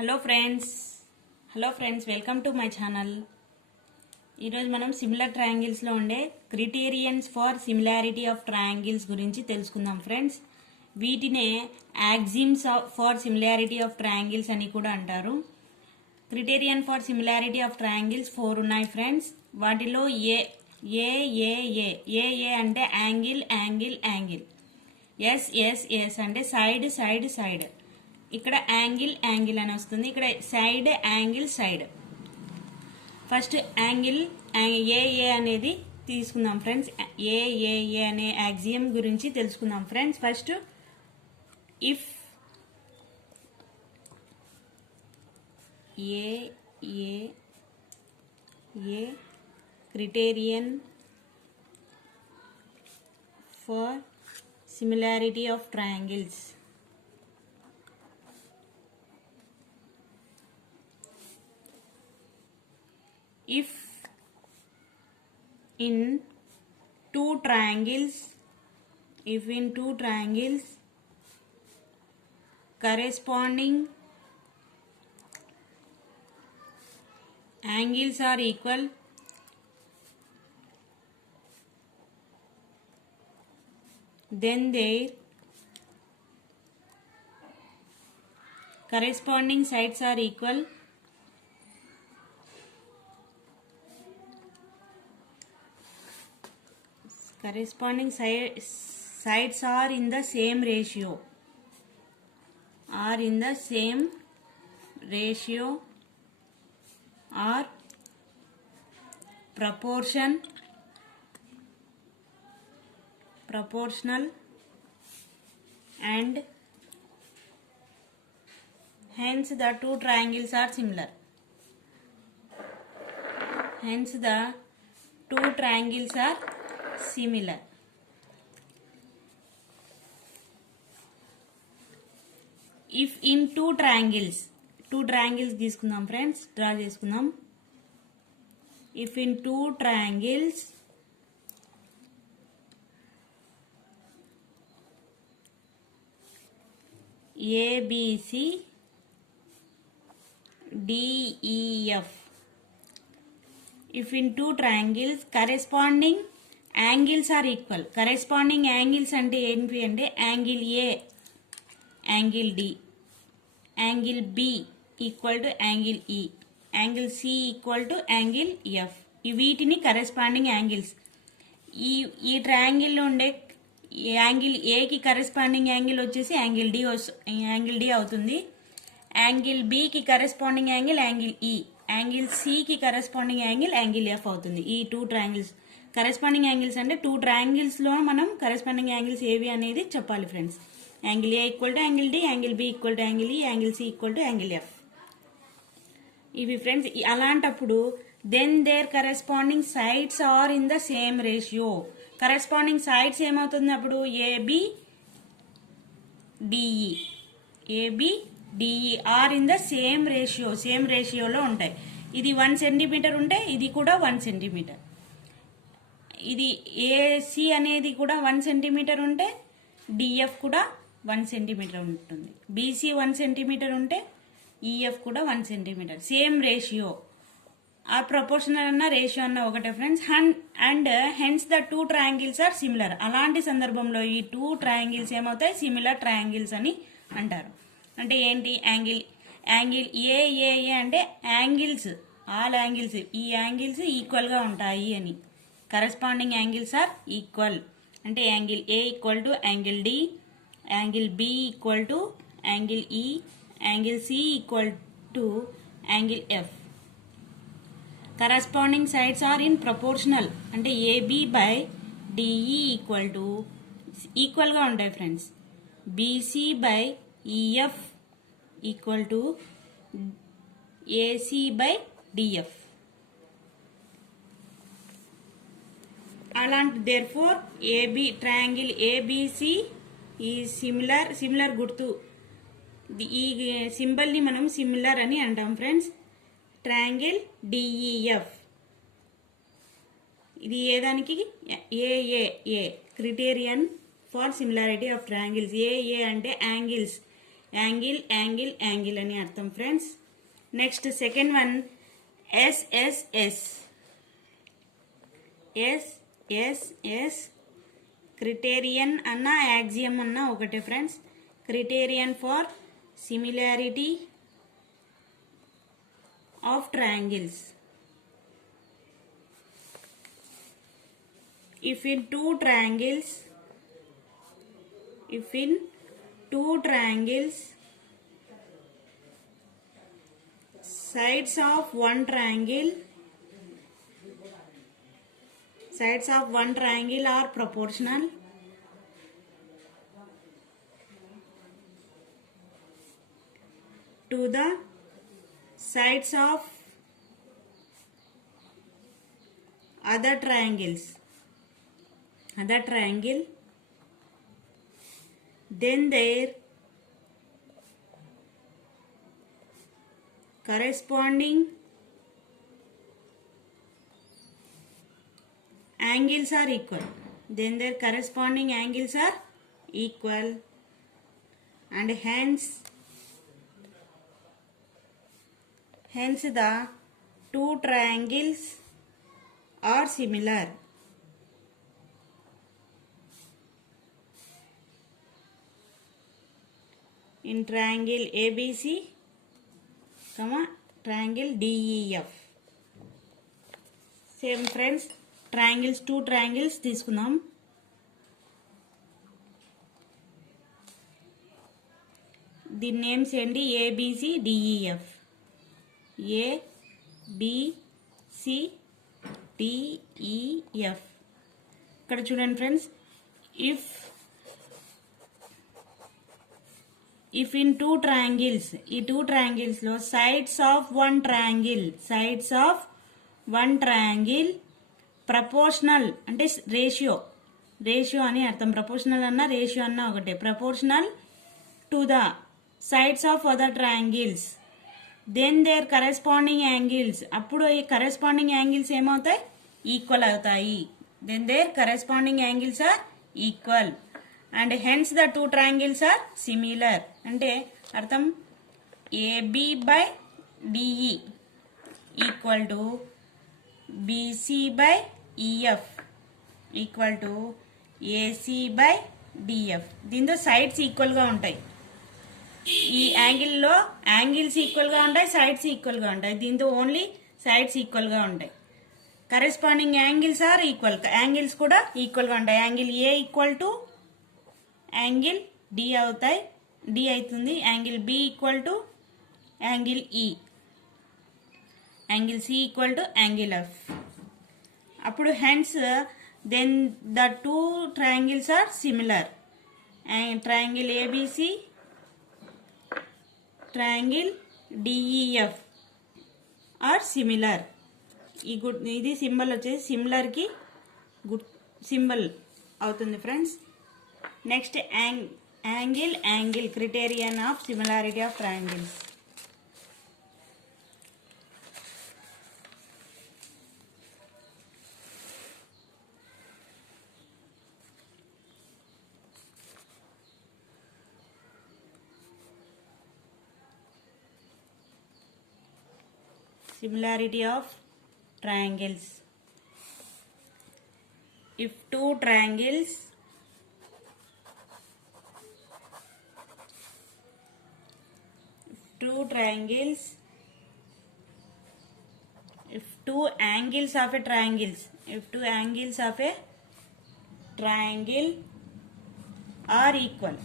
Hello friends welcome to my channel. ఈరోజు మనం similar ట్రయాంగిల్స్లో ఉండే criterions for similarity of triangles గురించి తెలుసుకుందాం ఫ్రెండ్స్. వీటినే axioms for similarity of triangles అని కూడా అంటారు. Criterion for similarity of triangles 4 ఉన్నాయి ఫ్రెండ్స్. వాటిలో ఏ అంటే యాంగిల్ యాంగిల్ యాంగిల్, ఎస్ అంటే సైడ్, ఇక్కడ యాంగిల్ యాంగిల్ అని వస్తుంది, ఇక్కడ side angle side. First angle A అనేది తీసుకుందాం ఫ్రెండ్స్. ఏ అనే యాక్సియం గురించి తెలుసుకుందాం friends. First if A criterion for similarity of triangles. If in two triangles corresponding angles are equal, then their corresponding sides are equal. Corresponding sides are in the same ratio, or proportional, and hence the two triangles are similar. If in two triangles తీసుకుందాం friends, draw చేసుకుందాం. If in two triangles ABC DEF, if in two triangles corresponding angles are equal, corresponding angles అంటే ఏంటి అంటే angle A angle D, angle B equal to angle E, angle C equal to angle F. వీటిని corresponding angles. ఈ ట్రయాంగిల్లో ఉండే angle ఏకి corresponding angle వచ్చేసి angle D అవుతుంది. యాంగిల్ బికి corresponding angle angle E, angle సికి కరెస్పాండింగ్ యాంగిల్ యాంగిల్ F అవుతుంది. ఈ టూ ట్రయాంగిల్స్ కరెస్పాండింగ్ యాంగిల్స్ అంటే టూ ట్రయాంగిల్స్లో మనం కరెస్పాండింగ్ యాంగిల్స్ ఏవి అనేది చెప్పాలి friends. Angle A equal to angle D, angle B equal to angle E, angle C equal to angle F. ఇవి ఫ్రెండ్స్. అలాంటప్పుడు then there corresponding sides are in the same ratio. Corresponding sides ఏమవుతుంది అప్పుడు AB DE are in the same రేషియోలో ఉంటాయి. ఇది 1 centimetre ఉంటే ఇది కూడా 1 సెంటీమీటర్. ఇది ఏసి అనేది కూడా 1 సెంటీమీటర్ ఉంటే డిఎఫ్ కూడా 1 సెంటీమీటర్ ఉంటుంది. బీసీ 1 సెంటీమీటర్ ఉంటే ఈఎఫ్ కూడా 1 సెంటీమీటర్. సేమ్ రేషియో ఆ ప్రపోర్షనల్ అన్న రేషియో అన్న ఒకటే friends. And hence the two triangles are similar. అలాంటి సందర్భంలో ఈ టూ ట్రయాంగిల్స్ ఏమవుతాయి, సిమిలర్ ట్రయాంగిల్స్ అని అంటారు. అంటే ఏంటి, యాంగిల్ ఏ అంటే యాంగిల్స్, ఆల్ యాంగిల్స్, ఈ యాంగిల్స్ ఈక్వల్గా ఉంటాయి అని. కరెస్పాండింగ్ యాంగిల్స్ ఆర్ ఈక్వల్ అంటే angle A equal to angle D, angle B equal to angle E, angle C equal to angle F. Corresponding sides are in proportional అంటే AB by DE ఈక్వల్గా ఉంటాయి friends. BC by EF equal to AC by DF. అలాంటి therefore triangle ABC ఈ similar గుర్తు, ఈ సింబల్ని మనం similar అని అంటాం ఫ్రెండ్స్. ట్రయాంగిల్ డిఈఎఫ్ ఇది ఏదానికి A criterion for similarity of triangles. A అంటే యాంగిల్స్, యాంగిల్ యాంగిల్ యాంగిల్ అని అర్థం friends. Next second one SSS. SSS criterion అన్న యాక్సియం అన్న ఒకటే friends. Criterion for similarity of triangles. If in two triangles sides of one triangle are proportional to the sides of other triangle, then their corresponding angles are equal. And hence the two triangles are similar. In triangle ABC, triangle DEF. Same friends, two triangles తీసుకుందాం. దీని names ఏంటి? ABC DEF. ABC DEF. ఇక్కడ చూడండి friends, if in two triangles, ఈ two triangles లో sides of one triangle proportional అంటే ratio అని అర్థం. ప్రపోర్షనల్ అన్న రేషియో అన్న ఒకటే. proportional to the sides of other triangles, then their corresponding angles, అప్పుడు ఈ corresponding angles ఏమవుతాయి? ఈక్వల్ అవుతాయి. then their corresponding angles are equal. And hence the two triangles are similar. అంటే అర్థం AB by DE equal to BC by EF equal to AC by DF. దీంతో sides ఈక్వల్గా ఉంటాయి. ఈ యాంగిల్లో యాంగిల్స్ ఈక్వల్గా ఉంటాయి, సైడ్స్ ఈక్వల్గా ఉంటాయి. దీంతో ఓన్లీ సైడ్స్ ఈక్వల్గా ఉంటాయి. Corresponding angles are equal. Angles కూడా ఈక్వల్గా ఉంటాయి. Angle A equal to angle D అవుతాయి, డి అవుతుంది. Angle B equal to angle E. Angle C equal to angle F. అప్పుడు hence then the two triangles are similar. Triangle ABC, triangle DEF are similar. ఇది symbol వచ్చేసి సిమిలర్కి symbol అవుతుంది friends. Next angle criterion of similarity of triangles. Similarity of triangles. If two triangles if two angles of a triangle are equal,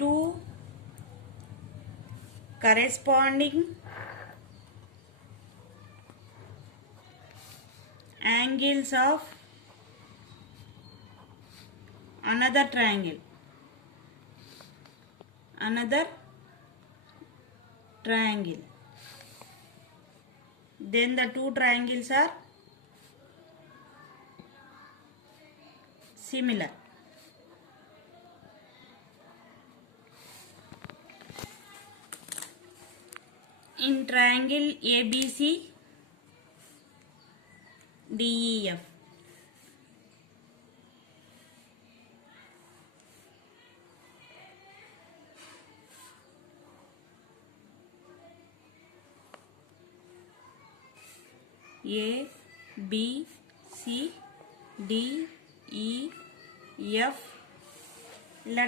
two corresponding angles of another triangle, then the two triangles are similar. In triangle ABC DEF, A B C D E F ఇలా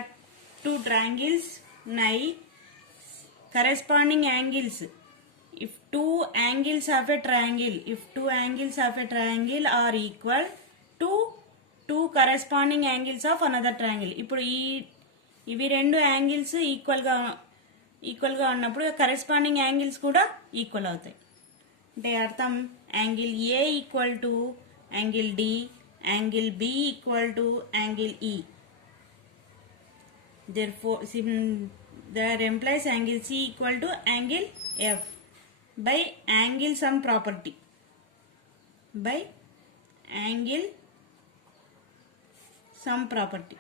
2 triangles ఉన్నాయి. Corresponding angles if two angles of a triangle are equal to two corresponding angles of another triangle. ఇప్పుడు ఇవి రెండు angles ఈక్వల్గా ఉన్నప్పుడు corresponding angles కూడా equal అవుతాయి. అంటే అర్థం angle A equal to angle D, angle B equal to angle E. Therefore, there implies angle C equal to angle F by angle sum property. By angle sum property.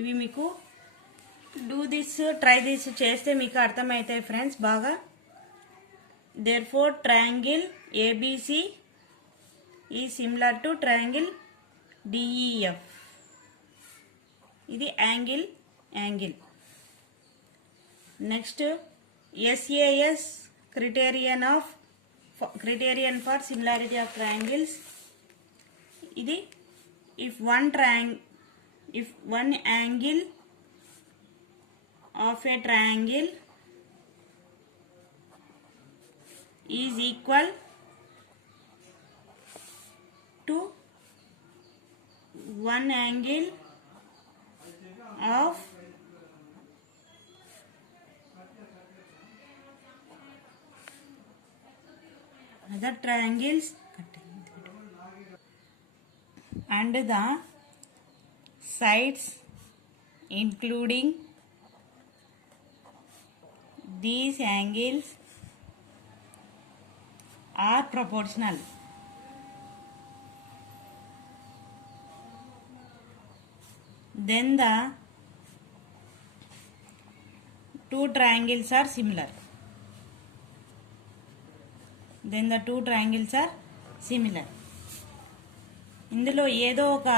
ఇవి మీకు try this చేస్తే మీకు అర్థమవుతాయి friends బాగా. Therefore, triangle ABC is similar to triangle DEF. ఇది angle. Next SAS criterion for similarity of triangles. ఇది if one angle of a triangle is equal to one angle of other triangles and the sides including these angles are proportional. Then the two triangles are similar. ఇందులో ఏదో ఒక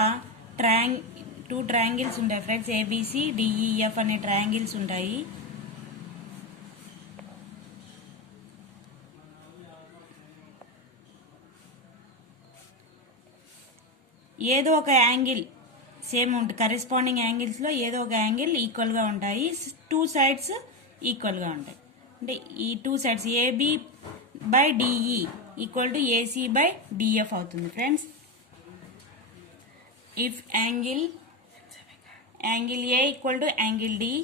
two triangles ఉంటాయి friends. ABC DEF అనే triangles ఉంటాయి. ఏదో ఒక angle same ఉంటుంది. Corresponding యాంగిల్స్లో ఏదో ఒక యాంగిల్ ఈక్వల్గా ఉంటాయి. 2 sides ఈక్వల్గా ఉంటాయి. అంటే ఈ 2 sides AB by DE equal to AC by DF అవుతుంది friends. If angle A equal to angle D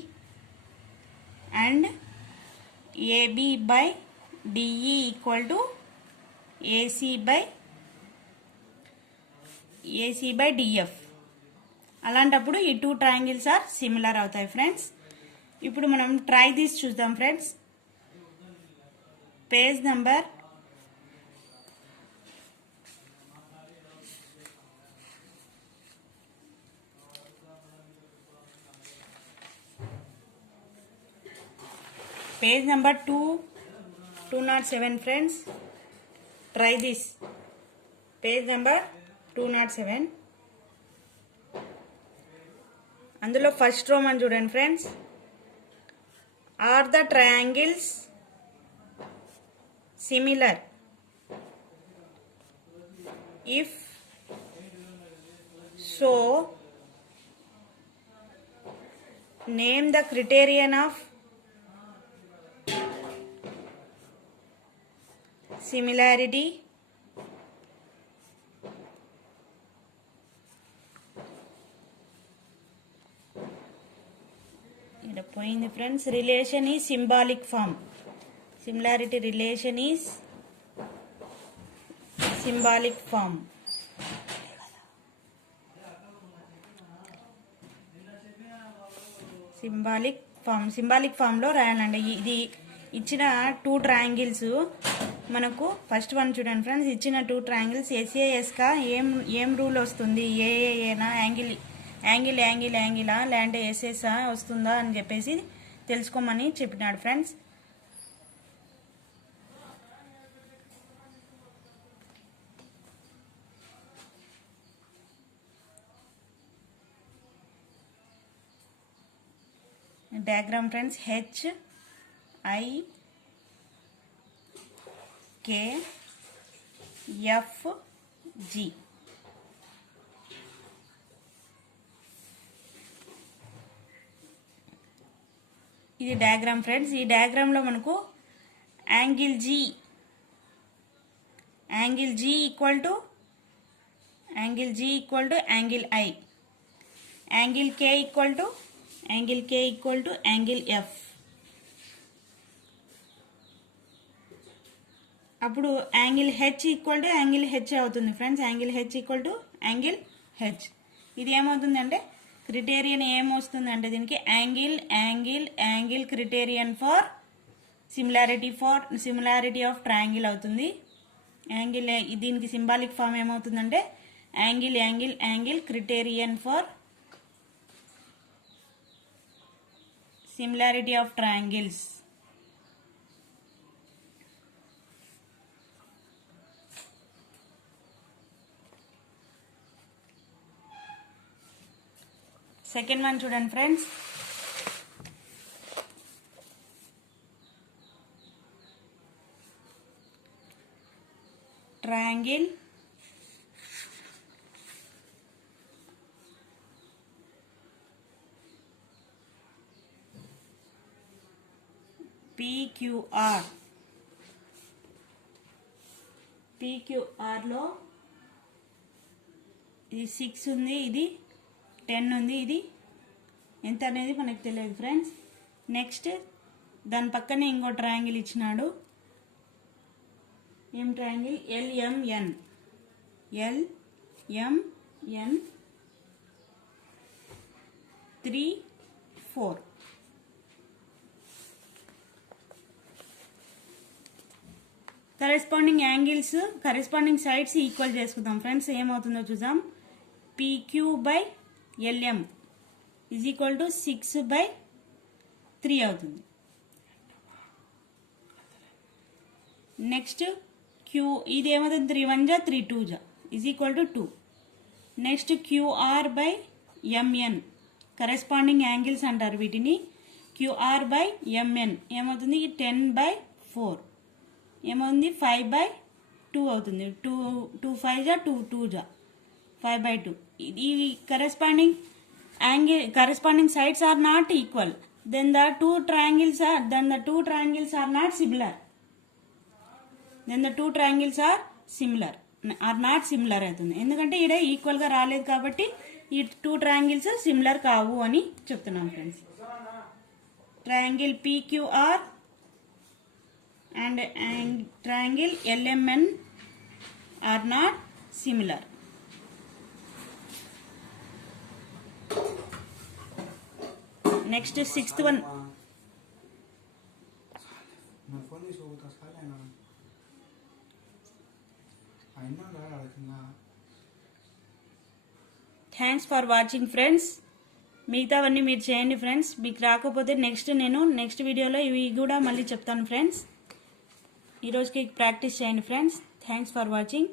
and AB by DE equal to AC by DF. అలాంటప్పుడు ఈ 2 triangles ఆర్ సిమిలర్ అవుతాయి ఫ్రెండ్స్. ఇప్పుడు మనం ట్రై దిస్ చూద్దాం friends. Page number 207 friends. Try this. Page number 207. అందులో first row మనం చూడండి friends. Are the triangles similar if so name the criterion of similarity. పోయింది friends. Relation is symbolic form. Similarity relation is symbolic form. Symbolic ఫామ్లో రాయాలండి. ఇది ఇచ్చిన 2 triangles మనకు first one చూడండి ఫ్రెండ్స్. ఇచ్చిన 2 triangles ఎస్ఏఎస్గా ఏం రూల్ వస్తుంది? ఏఏనా యాంగిలా లేదంటే ఎస్ఎస్ఆ వస్తుందా అని చెప్పేసి తెలుసుకోమని చెప్పినాడు friends. Diagram friends. HIJ KFG. ఇది డయాగ్రామ్ ఫ్రెండ్స్. ఈ డయాగ్రామ్లో మనకు angle G equal to angle I, angle K equal to angle F. అప్పుడు angle H equal to angle H అవుతుంది friends. Angle H equal to angle H. ఇది ఏమవుతుందంటే criterion ఏమొస్తుందంటే దీనికి angle criterion for similarity of triangle అవుతుంది. Angle దీనికి symbolic form ఏమవుతుందంటే angle criterion for similarity of triangles. Second one చూడండి friends. Triangle PQR లో ఇది 6 ఉంది, ఇది 10 ఉంది. ఇది ఎంత అనేది మనకు తెలియదు ఫ్రెండ్స్. నెక్స్ట్ దాని పక్కనే ఇంకో ట్రయాంగిల్ ఇచ్చినాడు. ఏం triangle? LMN 3 4. Corresponding sides equal చేసుకుందాం ఫ్రెండ్స్. ఏమవుతుందో చూద్దాం. PQ/LM ఈజ్ ఈక్వల్ టు 6/3 అవుతుంది. నెక్స్ట్ Q ఇది ఏమవుతుంది? 3 1 జా 3 2 జా is equal to 2. Next QR/MN corresponding angles అంటారు వీటిని. QR/MN ఏమవుతుంది? 10/4 ఏమవుతుంది? 5/2 అవుతుంది. 2 5 జా 2 2 జా 5/2. ఈ corresponding sides are not equal. then the two triangles are not similar. అవుతుంది. ఎందుకంటే ఇక్కడ ఈక్వల్ గా రాలేదు కాబట్టి ఈ 2 ట్రయాంగిల్స్ సిమిలర్ కావు అని చెప్తున్నాం friends. Triangle PQR and triangle LMN are not similar. Next sixth one. Thanks for watching friends. మిగతావన్నీ మీరు చేయండి ఫ్రెండ్స్. మీకు రాకపోతే నెక్స్ట్ వీడియోలో ఇవి కూడా మళ్ళీ చెప్తాను ఫ్రెండ్స్. ఈరోజుకి ప్రాక్టీస్ చేయండి ఫ్రెండ్స్. Thanks for watching.